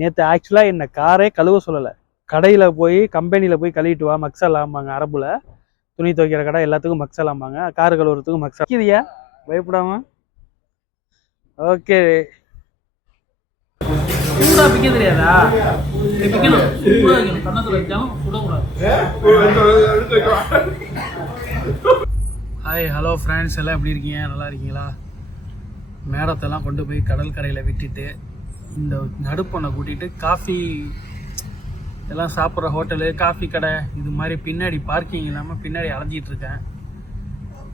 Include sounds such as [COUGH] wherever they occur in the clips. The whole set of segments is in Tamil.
நேற்று ஆக்சுவலாக என்னை காரே கழுவ சொல்லலை. கடையில் போய் கம்பெனியில் போய் கழுவிட்டு வா மக்சலாம்பாங்க அரபுல. துணி துவைக்கிற கடை எல்லாத்துக்கும் மக்சலாம்பாங்க கார் கழுவுறதுக்கும் மக்சல் இதுயா பயப்படாம. ஓகே சூடா பிக்க தெரியாதா? பிக்கணும். சூடா வைக்கணும். வச்சாலும் சுடக்கூடாது. ஹாய் ஹலோ ஃப்ரெண்ட்ஸ் எல்லாம் எப்படி இருக்கீங்க? நல்லா இருக்கீங்களா? மேடத்தெல்லாம் கொண்டு போய் கடல் கரையில் விட்டுட்டு இந்த நடுப்பொண்ணை கூட்டிகிட்டு காஃபி எல்லாம் சாப்பிட்ற ஹோட்டலு காஃபி கடை இது மாதிரி பின்னாடி பார்க்கிங் இல்லாமல் பின்னாடி அலைஞ்சிட்டு இருக்கேன்.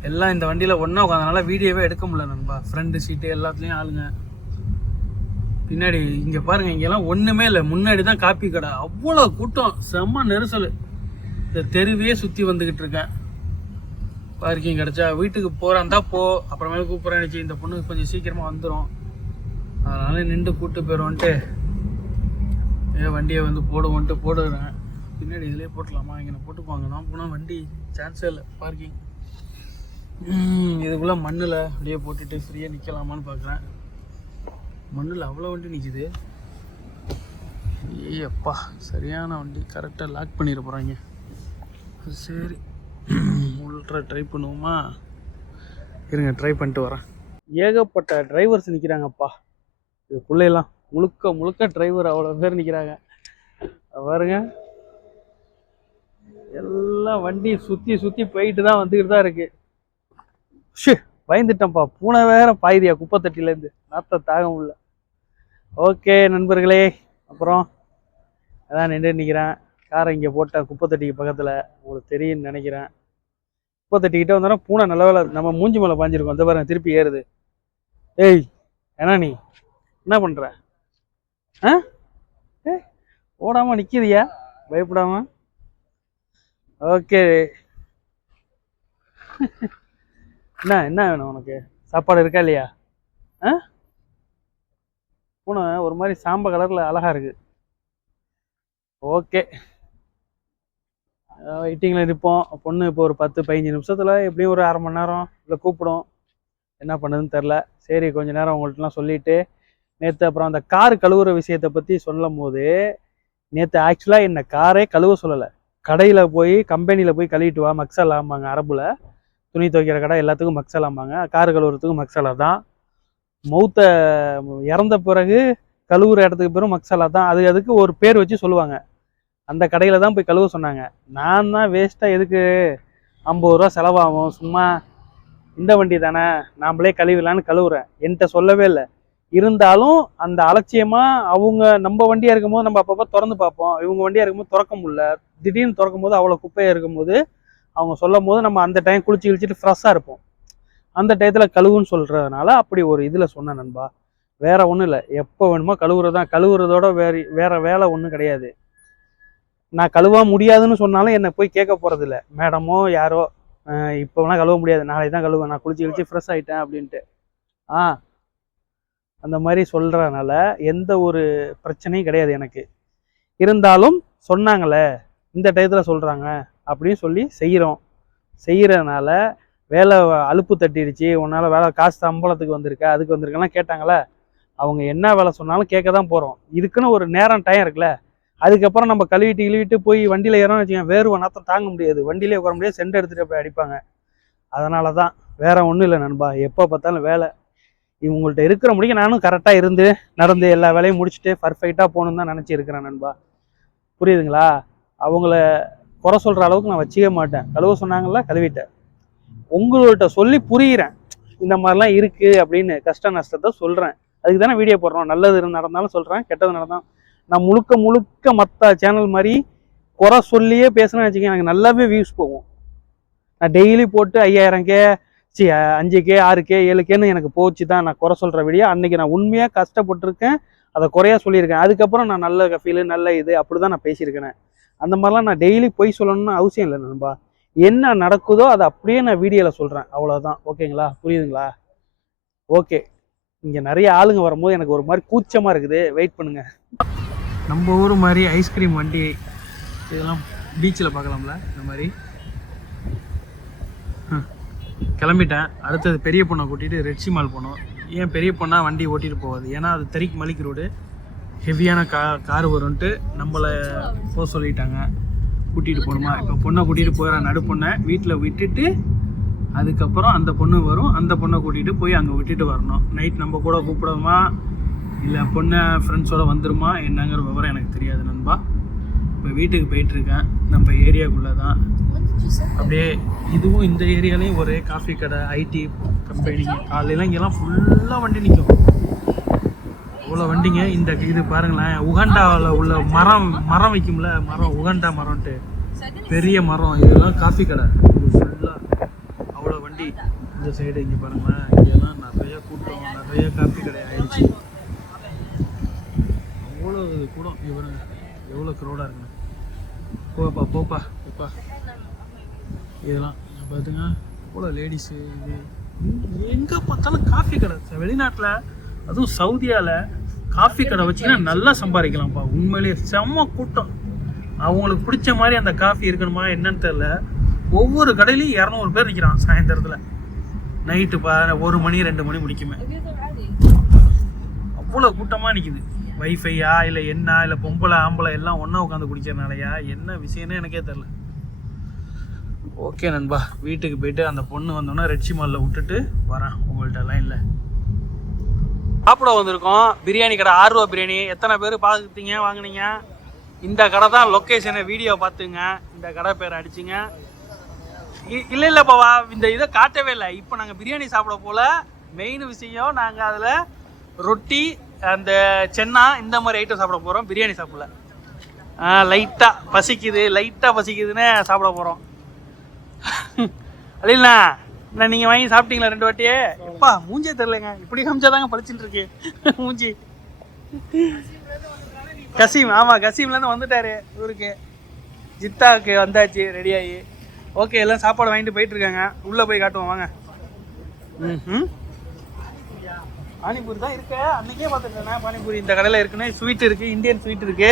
எல்லாம் இந்த வண்டியில் ஒன்றா உட்காந்தனால வீடியோவே எடுக்க முடியல நண்பா. ஃப்ரெண்டு சீட்டு எல்லாத்துலேயும் ஆளுங்க. பின்னாடி இங்கே பாருங்கள் இங்கெல்லாம் ஒன்றுமே இல்லை. முன்னாடி தான் காப்பி கடை. அவ்வளோ கூட்டம். செம்ம நெரிசல். இந்த தெருவே சுற்றி வந்துக்கிட்டு இருக்கேன். பார்க்கிங் கிடச்சா வீட்டுக்கு போகிறாந்தா போ. அப்புறமேல கூப்பிட்றேன் இந்த பொண்ணுக்கு கொஞ்சம் சீக்கிரமாக வந்துடும் அதனால் நின்று கூட்டு போயிடுவோன்ட்டு. ஏன் வண்டியை வந்து போடுவோன்ட்டு போடுறேன். பின்னாடி இதிலே போட்டலாமா இங்கே போட்டுப்பாங்க நான் போனால் வண்டி சான்ஸே இல்லை பார்க்கிங் இதுக்குள்ளே மண்ணில் அப்படியே போட்டுட்டு ஃப்ரீயாக நிற்கலாமான்னு பார்க்குறேன் மண்ணில் அவ்வளோ வண்டி நிற்கிது ஏய் அப்பா சரியான வண்டி. கரெக்டாக லாக் பண்ணிட போகிறாங்க சரி. உள்ட்ரா ட்ரை பண்ணுவோமா? இருங்க ட்ரை பண்ணிட்டு வரேன். ஏகப்பட்ட டிரைவர்ஸ் நிற்கிறாங்கப்பா இதுக்குள்ளேலாம் முழுக்க முழுக்க டிரைவர் அவ்வளோ பேர் நிற்கிறாங்க பாருங்க. எல்லாம் வண்டி சுற்றி சுற்றி போயிட்டு தான் வந்துக்கிட்டு தான் இருக்கு. ஷு பயந்துட்டேன்ப்பா. பூனை வேற பாயுதியா குப்பைத்தட்டிலேருந்து நாத்த தாக முடியல. ஓகே நண்பர்களே. அப்புறம் அதான் நின்று நிற்கிறேன் காரை இங்கே போட்டேன் குப்பைத்தட்டிக்கு பக்கத்தில். உங்களுக்கு தெரியும்னு நினைக்கிறேன். குப்பைத்தட்டிக்கிட்டே வந்தோன்னா பூனை நல்ல வேலை நம்ம மூஞ்சி மேலே பாஞ்சிருக்கோம். அந்த பாருங்க திருப்பி ஏறுது. ஏய் ஏன்னா நீ? என்ன பண்ணுற ஆ? ஏ நிக்கிறியா? பயப்படாம. ஓகே. என்ன என்ன வேணும் உனக்கு? சாப்பாடு இருக்கா இல்லையா? ஆ? பூனை ஒரு மாதிரி சாம்ப கலரில் அழகா இருக்கு. ஓகே. வெயிட்டிங்கில் இருப்போம் பொண்ணு இப்போ ஒரு பத்து பதினஞ்சு நிமிஷத்தில் எப்படியும் ஒரு அரை மணி நேரம் இல்லை கூப்பிடும். என்ன பண்ணுதுன்னு தெரில சரி கொஞ்ச நேரம் உங்கள்ட்டலாம் சொல்லிவிட்டு நேற்று அப்புறம் அந்த கார் கழுவுற விஷயத்தை பற்றி சொல்லும் போது நேற்று ஆக்சுவலாக என்னை காரே கழுவ சொல்லலை. கடையில் போய் கம்பெனியில் போய் கழுவிட்டு வா மக்சலாம்பாங்க அரபுல. துணி துவைக்கிற கடை எல்லாத்துக்கும் மக்சலாம்பாங்க கார் கழுவுறதுக்கும் மக்சலா தான் மௌத்த இறந்த பிறகு கழுவுற இடத்துக்கு பேரும் மக்சலா தான் அது அதுக்கு ஒரு பேர் வச்சு சொல்லுவாங்க. அந்த கடையில் தான் போய் கழுவ சொன்னாங்க. நான் தான் வேஸ்ட்டாக எதுக்கு? ஐம்பது ரூபா செலவாகும். சும்மா இந்த வண்டி தானே நாமளே கழுவிடலான்னு கழுவுறேன். என்கிட்ட சொல்லவே இல்லை. இருந்தாலும் அந்த அலட்சியமாக அவங்க நம்ம வண்டியாக இருக்கும்போது நம்ம அப்பப்போ திறந்து பார்ப்போம். இவங்க வண்டியாக இருக்கும்போது திறக்க முடியல. திடீர்னு திறக்கும் போது அவ்வளோ குப்பையாக இருக்கும்போது அவங்க சொல்லும் போது நம்ம அந்த டைம் குளிச்சு கிழிச்சிட்டு ஃப்ரெஷ்ஷாக இருப்போம். அந்த டயத்தில் கழுவுன்னு சொல்கிறதுனால அப்படி ஒரு இதில் சொன்ன நண்பா. வேற ஒன்றும் இல்லை. எப்போ வேணுமோ கழுவுறதான் கழுவுறதோட வேறு வேற வேலை ஒன்றும் கிடையாது. நான் கழுவ முடியாதுன்னு சொன்னாலும் என்னை போய் கேட்க போகிறதில்ல மேடமோ யாரோ இப்போ வேணால் கழுவ முடியாது. நாளைக்கு தான் கழுவேன் நான் குளிச்சு கிழிச்சு ஃப்ரெஷ் ஆகிட்டேன் அப்படின்ட்டு. ஆ அந்த மாதிரி சொல்கிறனால எந்த ஒரு பிரச்சனையும் கிடையாது எனக்கு. இருந்தாலும் சொன்னாங்களே இந்த டயத்தில் சொல்கிறாங்க அப்படின்னு சொல்லி செய்கிறோம் செய்கிறனால வேலை அலுப்பு தட்டிடுச்சு உன்னால் வேலை காசு சம்பளத்துக்கு வந்திருக்க அதுக்கு வந்திருக்கெல்லாம் கேட்டாங்களே அவங்க என்ன வேலை சொன்னாலும் கேட்க தான் போகிறோம் இதுக்குன்னு ஒரு நேரம் டைம் இருக்குல்ல அதுக்கப்புறம் நம்ம கழுவிட்டு கிழுவிட்டு போய் வண்டியில் ஏறோம்னு வச்சுக்கோங்க வேர்வை நாத்தம் தாங்க முடியாது. வண்டியிலே உட்கார முடியாது சென்ட் எடுத்துகிட்டு போய் அடிப்பாங்க. அதனால தான் வேற ஒன்றும் இல்லை நண்பா எப்போ பார்த்தாலும் வேலை. இவங்கள்ட்ட இருக்கிற முடிக்க நானும் கரெக்டாக இருந்து நடந்து எல்லா வேலையும் முடிச்சுட்டு பர்ஃபெக்டாக போகணுன்னு தான் நினச்சி இருக்கிறேன் நண்பா. புரியுதுங்களா? அவங்கள குறை சொல்கிற அளவுக்கு நான் வச்சிக்க மாட்டேன். கழுவ சொன்னாங்களா கழுவிட்டேன். உங்கள்கிட்ட சொல்லி புரியிறேன். இந்த மாதிரிலாம் இருக்குது அப்படின்னு கஷ்ட நஷ்டத்தை சொல்கிறேன் அதுக்கு தானே வீடியோ போடுறோம். நல்லது நடந்தாலும் சொல்கிறேன் கெட்டது நடந்தாலும். நான் முழுக்க முழுக்க மற்ற சேனல் மாதிரி குறை சொல்லியே பேசுனேன்னு வச்சுக்கோங்க எனக்கு நல்லாவே வியூஸ் போகும். நான் டெய்லி போட்டு ஐயாயிரம் கே சி அஞ்சு கே ஆறு கே ஏழு கேன்னு எனக்கு போச்சு தான் நான் குறை சொல்கிற வீடியோ அன்றைக்கி நான் உண்மையாக கஷ்டப்பட்டிருக்கேன். அதை குறையா சொல்லியிருக்கேன். அதுக்கப்புறம் நான் நல்ல ஃபீலு நல்ல இது அப்படி தான் நான் பேசியிருக்கேன் அந்த மாதிரிலாம் நான் டெய்லி போய் சொல்லணும்னு அவசியம் இல்லை நண்பா. என்ன நடக்குதோ அதை அப்படியே நான் வீடியோவில் சொல்கிறேன் அவ்வளோதான் ஓகேங்களா? புரியுதுங்களா? ஓகே. இங்கே நிறைய ஆளுங்க வரும்போது எனக்கு ஒரு மாதிரி கூச்சமாக இருக்குது. வெயிட் பண்ணுங்க. நம்ம ஊர் மாதிரி ஐஸ்கிரீம் வண்டி இதெல்லாம் பீச்சில் பார்க்கலாம்ல? இந்த மாதிரி. ஆ கிளம்பிட்டேன். அடுத்தது பெரிய பொண்ணை கூட்டிகிட்டு ரெட்சி மால் போனோம். ஏன் பெரிய பொண்ணாக வண்டி ஓட்டிட்டு போகாது? ஏன்னா அது தெறிக்கு மலிக்கு ரோடு. ஹெவியான கா கார் வரும்ன்ட்டு நம்மளை போக சொல்லிட்டாங்க. கூட்டிகிட்டு போகணுமா இப்போ பொண்ணை கூட்டிகிட்டு போகிற நடு பொண்ணை வீட்டில் விட்டுட்டு அதுக்கப்புறம் அந்த பொண்ணு வரும். அந்த பொண்ணை கூட்டிகிட்டு போய் அங்கே விட்டுட்டு வரணும். நைட் நம்ம கூட கூப்பிடுவோமா இல்லை பொண்ணை ஃப்ரெண்ட்ஸோடு வந்துருமா? என்னங்கிற விவரம் எனக்கு தெரியாது நண்பா. இப்போ வீட்டுக்கு போயிட்டுருக்கேன். நம்ம ஏரியாக்குள்ளே தான் அப்படியே இதுவும் இந்த ஏரியாலையும் ஒரே காஃபி கடை ஐடி கம்பெனி காலையில் இங்கெல்லாம் ஃபுல்லாக வண்டி நிற்கும் இவ்வளோ வண்டிங்க. இந்த இது பாருங்களேன். உகண்டாவில் உள்ள மரம் மரம் வைக்கும்ல மரம் உகண்டா மரம்ட்டு பெரிய மரம். இதெல்லாம் காஃபி கடை. ஃபுல்லாக அவ்வளோ வண்டி. இந்த சைடு இங்கே பாருங்களேன். இங்கெல்லாம் நிறைய கூட்டம் நிறைய காஃபி கடை ஆயிடுச்சு. அவ்வளோ கூடம். இவருங்க எவ்வளோ க்ரௌடாக இருக்குங்க போப்பா போப்பா போப்பா. இதெல்லாம் பார்த்துங்க எவ்வளோ லேடிஸு இது. எங்கே பார்த்தாலும் காஃபி கடை. வெளிநாட்டில் அதுவும் சவுதியாவில் காஃபி கடை வச்சிங்கன்னா நல்லா சம்பாதிக்கலாம்ப்பா. உண்மையிலேயே செம்ம கூட்டம். அவங்களுக்கு பிடிச்ச மாதிரி அந்த காஃபி இருக்கணுமா என்னன்னு தெரில ஒவ்வொரு கடையிலையும் இரநூறு பேர் நிற்கிறான் சாயந்தரத்தில். நைட்டு பா ஒரு மணி ரெண்டு மணி முடிக்குமே. அவ்வளோ கூட்டமாக நிற்கிது வைஃபையா இல்லை என்ன இல்லை பொம்பளை ஆம்பளை எல்லாம் ஒன்றா உட்காந்து குடிக்கிறனாலயா என்ன விஷயம்னு எனக்கே தெரில ஓகே நண்பா வீட்டுக்கு போயிட்டு அந்த பொண்ணு வந்தோன்னா ரெட்சி மாலில் விட்டுட்டு வரேன். உங்கள்கிட்ட எல்லாம் இல்லை. சாப்பிட வந்திருக்கோம். பிரியாணி கடை ஆறு ரூபா பிரியாணி. எத்தனை பேர் பார்த்துட்டீங்க வாங்கினீங்க? இந்த கடை தான் லொக்கேஷனை வீடியோ பார்த்துங்க. இந்த கடை பேர் அடிச்சிங்க. இல்லை இல்லைப்பாவா இந்த இதை காட்டவே இல்லை. இப்போ நாங்கள் பிரியாணி சாப்பிட போல மெயின் விஷயம் நாங்கள் அதில் ரொட்டி அந்த சென்னா இந்த மாதிரி ஐட்டம் சாப்பிட போகிறோம் பிரியாணி சாப்பிடல. லைட்டாக பசிக்குது. லைட்டாக பசிக்குதுன்னு சாப்பிட போகிறோம் அல்லா நான் நீங்கள் வாங்கி சாப்பிட்டீங்களா ரெண்டு வாட்டியே? எப்பா மூஞ்சே தெரிலங்க இப்படி காமிச்சாதாங்க பளிச்சுட்டு இருக்கு. மூஞ்சி. கசீம் ஆமாம் கசீம்லேருந்து வந்துட்டாரு ஊருக்கு. ஜித்தாவுக்கு வந்தாச்சு ரெடி ஆகி ஓகே எல்லாம் சாப்பாடு வாங்கிட்டு போயிட்டு இருக்காங்க. உள்ளே போய் காட்டுவோம் வாங்க. ம் ம் பானிபூரி தான் இருக்கு. அன்னைக்கே பார்த்துருக்கேன் பானிபூரி. இந்த கடையில் இருக்குன்னு ஸ்வீட் இருக்கு இந்தியன் ஸ்வீட் இருக்கு.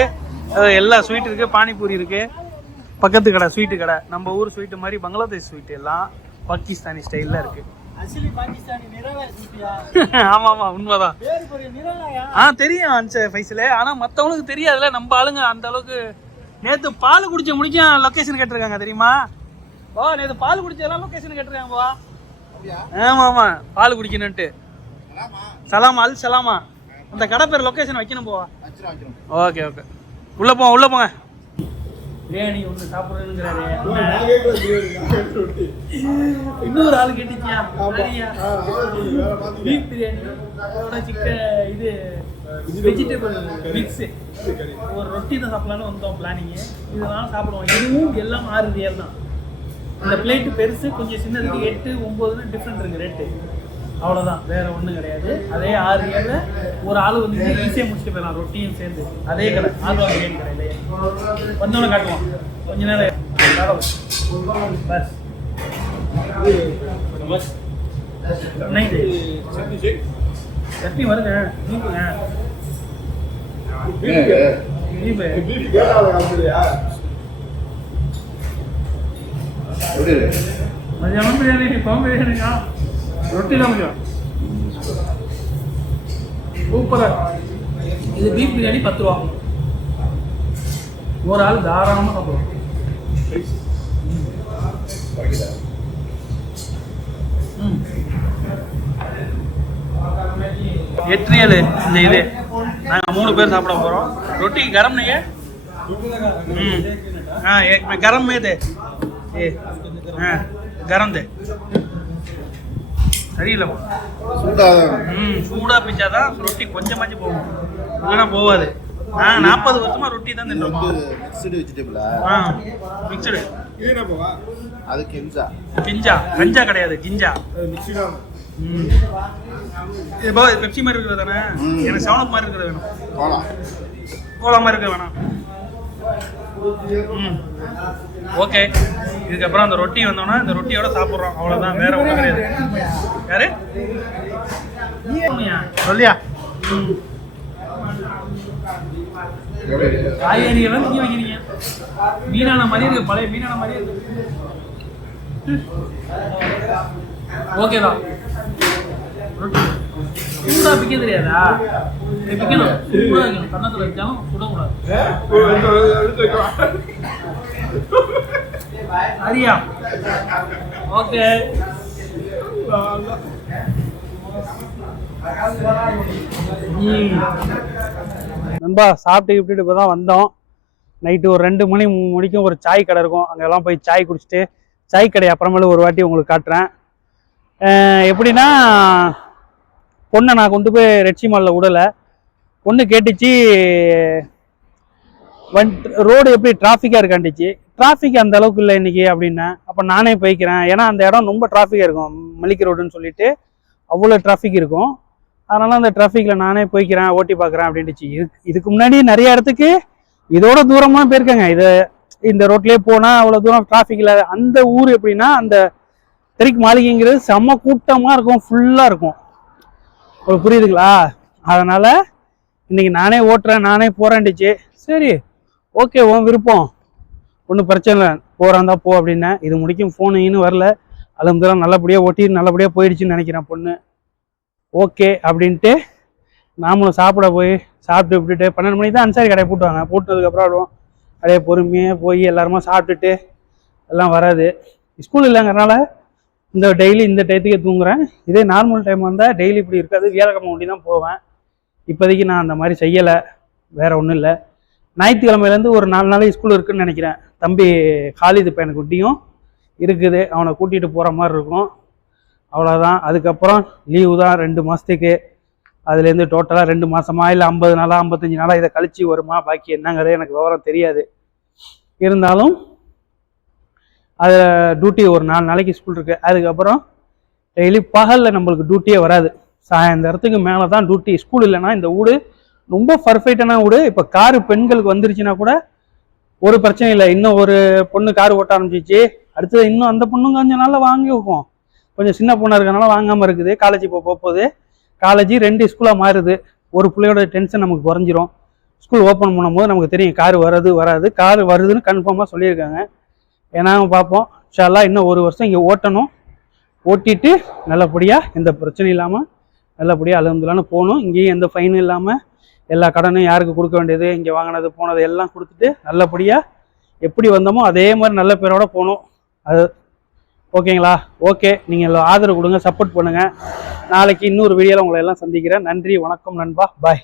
எல்லா ஸ்வீட் இருக்கு பானிபூரி இருக்கு. பக்கத்து கடை ஸ்வீட்டு கடை. நம்ம ஊர் ஸ்வீட்டு மாதிரி பங்களாதேஷ் ஸ்வீட் எல்லாம் பாகிஸ்தானி ஸ்டைலில் இருக்கு. [LAUGHS] ஆமா ஆமா உண்மைதான். ஆ தெரியும் அன்ச ஃபைஸில் ஆனால் மற்றவங்களுக்கு தெரியாதுல்ல. நம்ம ஆளுங்க அந்த அளவுக்கு நேற்று பால் குடிச்ச முடிக்க லொக்கேஷன் கேட்டிருக்காங்க தெரியுமா? ஓ நேற்று பால் குடிச்சதெல்லாம் லொக்கேஷன் கேட்டிருக்காங்க பா ஆமா ஆமா. பால் குடிக்கணுன்ட்டு சலாமா. அல் சலாமா. அந்த கடை பேர் லொக்கேஷன் வைக்கணும் போவா. Okay okay. உள்ள போங்க உள்ள போங்க. பிரியாணி ஒன்று சாப்பிட்றேங்கிறாரு. இன்னொரு ஆள் கேட்டுச்சியா? சரியா? பீஃப் பிரியாணி அதோட சிக்கன் இது வெஜிடபிள் மிக்ஸ் ஒரு ரொட்டி தான் சாப்பிடலாம்னு வந்தோம் பிளானிங்கு இதெல்லாம் சாப்பிடுவோம். இதுவும் எல்லாம் ஆறு ரியல் தான். இந்த பிளேட்டு பெருசு கொஞ்சம் சின்னதுக்கு எட்டு ஒம்போதுன்னு டிஃப்ரெண்ட் இருக்கு ரேட்டு அவ்வளோதான் வேற ஒன்றும் கிடையாது. அதே ஆறு ரியலில் ஒரு ஆள் வந்து ஈஸியாக முடிச்சுட்டு போயிடலாம். ரொட்டியும் சேர்ந்து. அதே கடை. ஆர்வா பிரியாணி கடையிலேயே வந்தோடனே காட்டுவோம். கொஞ்ச நேரம் பஸ். சட்னி வருங்க. பீஃபு மதியானம் பிரியாணி இப்போ பிரியாணிங்க ரொட்டி கொஞ்சம் சூப்பர் இது பீஃப் பிரியாணி பத்து ரூபா. ஒரு ஆள் தாராளமாக சாப்பிடுவோம் எட்ரியல் இந்த இது. நாங்கள் மூணு பேர் சாப்பிட போகிறோம் ரொட்டி கரம் நீங்கள் ம். ஆ கரம் ஏ ஆ கரம் தே சரியில்லை போல சூடாக ம் சூடாக பிச்சா தான் ரொட்டி கொஞ்சமாச்சு போகும். இல்லைன்னா போகாது நான் நாற்பது வருஷமாக ரொட்டி தான் தின்றோம் மிக்ஸ்டு வெஜிடபிளா ஆ மிக்ஸ்டு அது கெஞ்சா. கிஞ்சா. கஞ்சா கிடையாது கிஞ்சா. இப்போ பெப்சி மாதிரி இருக்கிறது தானே? எனக்கு செவனப் மாதிரி இருக்கிறது வேணும். கோலா கோலா மாதிரி இருக்க வேணாம். ஓகே. இதுக்கப்புறம் அந்த ரொட்டி வந்தோன்னா இந்த ரொட்டியோட சாப்பிட்றோம். அவ்வளோதான் வேற ஒன்றும் கிடையாது. யாரு? சொல்லியா? ம் காய்கறிகள்லாம் திங்க வைக்கிறீங்க. மீனான மாதிரி இருக்கு பழைய மீனான மாதிரி இருக்கு. ஓகே தான். சூடா பிக்க தெரியாதா? பிக்கணும். சூடா வைக்கணும். கண்ணத்துல வச்சாலும் சுடக்கூடாது. சரியா ஓகே. நண்பா சாப்பிட்டு இப்படி இப்போ தான் வந்தோம். நைட்டு ஒரு ரெண்டு மணி மூணு மணிக்கும் ஒரு சாய் கடை இருக்கும். அங்கெல்லாம் போய் சாய் குடிச்சிட்டு சாய் கடை அப்புறமேல ஒரு வாட்டி உங்களுக்கு காட்டுறேன். எப்படின்னா பொண்ணை நான் கொண்டு போய் ரெட்சி மாலில் விடலை. பொண்ணு கேட்டுச்சு வன் ரோடு எப்படி டிராஃபிக்காக இருக்காண்டிச்சு டிராஃபிக் அந்த அளவுக்கு இல்லை இன்னைக்கு அப்படின்னா அப்போ நானே போய்க்கிறேன். ஏன்னா அந்த இடம் ரொம்ப டிராஃபிக்காக இருக்கும். மளிகை ரோடுன்னு சொல்லிட்டு அவ்வளோ டிராஃபிக் இருக்கும். அதனால் அந்த டிராஃபிக்கில் நானே போய்க்கிறேன் ஓட்டி பார்க்குறேன் அப்படின்ட்டுச்சு இது இதுக்கு முன்னாடி நிறைய இடத்துக்கு இதோட தூரமாக போயிருக்கேங்க. இதை இந்த ரோட்லேயே போனால் அவ்வளோ தூரம் டிராஃபிக்கில் அந்த ஊர் எப்படின்னா அந்த தெருக்கு மாளிகைங்கிறது செம்ம கூட்டமாக இருக்கும். ஃபுல்லாக இருக்கும். உங்களுக்கு புரியுதுங்களா? அதனால் இன்னைக்கு நானே ஓட்டுறேன் நானே போகிறேன்டுச்சு சரி ஓகே உன் விருப்பம். ஒன்றும் பிரச்சனை இல்லை. போகிறாந்தா போ அப்படின்னேன். இது முடிக்கும் ஃபோனு இன்னும் வரல. அலமதுலாம் நல்லபடியாக ஒட்டி நல்லபடியாக போயிடுச்சுன்னு நினைக்கிறேன் பொண்ணு. ஓகே அப்படின்ட்டு நாமளும் சாப்பிட போய் சாப்பிட்டு விட்டுட்டு பன்னெண்டு மணிக்கு தான் அன்சாரி கடையை போட்டுவாங்க போட்டதுக்கப்புறம் ஆடுவோம் அப்படியே பொறுமையாக போய் எல்லாருமா சாப்பிட்டுட்டு எல்லாம் வராது. ஸ்கூல் இல்லைங்கிறனால இந்த டெய்லி இந்த டயத்துக்கே தூங்குறேன். இதே நார்மல் டைம் வந்தால் டெய்லி இப்படி இருக்காது. வியாழக்கிழமை ஒண்டி தான் போவேன். இப்போதைக்கு நான் அந்த மாதிரி செய்யலை. வேறு ஒன்றும் இல்லை. ஞாயிற்றுக்கிழமையிலேருந்து ஒரு நாலு நாளைக்கு ஸ்கூல் இருக்குன்னு நினைக்கிறேன். தம்பி காலிது பையனுக்கு குட்டியும் இருக்குது. அவனை கூட்டிகிட்டு போகிற மாதிரி இருக்கும். அவ்வளோதான் அதுக்கப்புறம் லீவு தான் ரெண்டு மாதத்துக்கு அதுலேருந்து டோட்டலாக ரெண்டு மாதமா இல்லை ஐம்பது நாளா ஐம்பத்தஞ்சு நாளாக இதை கழிச்சு வருமா பாக்கி என்னங்கிறது எனக்கு விவரம் தெரியாது. இருந்தாலும் அது டியூட்டி ஒரு நாலு நாளைக்கு ஸ்கூல் இருக்குது அதுக்கப்புறம் டெய்லி பகலில் நம்மளுக்கு டியூட்டியே வராது. சாயந்தரத்துக்கு மேலே தான் டியூட்டி ஸ்கூல் இல்லைன்னா இந்த வீடு ரொம்ப பர்ஃபெக்டான கூட இப்போ காரு பெண்களுக்கு வந்துருச்சுன்னா கூட ஒரு பிரச்சனை இல்லை. இன்னும் ஒரு பொண்ணு கார் ஓட்ட ஆரம்பிச்சிச்சு. அடுத்தது இன்னும் அந்த பொண்ணும் கொஞ்ச நாளில் வாங்கி வைக்கும். கொஞ்சம் சின்ன பொண்ணாக இருக்கனால வாங்காமல் இருக்குது. காலேஜ் இப்போ போக போகுது காலேஜ் ரெண்டு ஸ்கூலாக மாறுது. ஒரு பிள்ளையோட டென்ஷன் நமக்கு குறைஞ்சிரும். ஸ்கூல் ஓப்பன் பண்ணும்போது நமக்கு தெரியும் கார் வர்றது வராது. கார் வருதுன்னு கன்ஃபார்மாக சொல்லியிருக்காங்க. ஏன்னா பார்ப்போம். ஷாலா இன்னும் ஒரு வருஷம் இங்கே ஓட்டணும். ஓட்டிட்டு நல்லபடியாக எந்த பிரச்சனையும் இல்லாமல் நல்லபடியாக அலமதுலான்னு போகணும். இங்கேயும் எந்த ஃபைனும் இல்லாமல் எல்லா கடனும் யாருக்கு கொடுக்க வேண்டியது இங்கே வாங்கினது போனது எல்லாம் கொடுத்துட்டு நல்லபடியாக எப்படி வந்தோமோ அதே மாதிரி நல்ல பேரோட போகணும். அது ஓகேங்களா? ஓகே. நீங்கள் ஆதரவு கொடுங்க சப்போர்ட் பண்ணுங்கள் நாளைக்கு இன்னொரு வீடியோவில் உங்களை எல்லாம் சந்திக்கிறேன். நன்றி வணக்கம் நண்பா. பாய்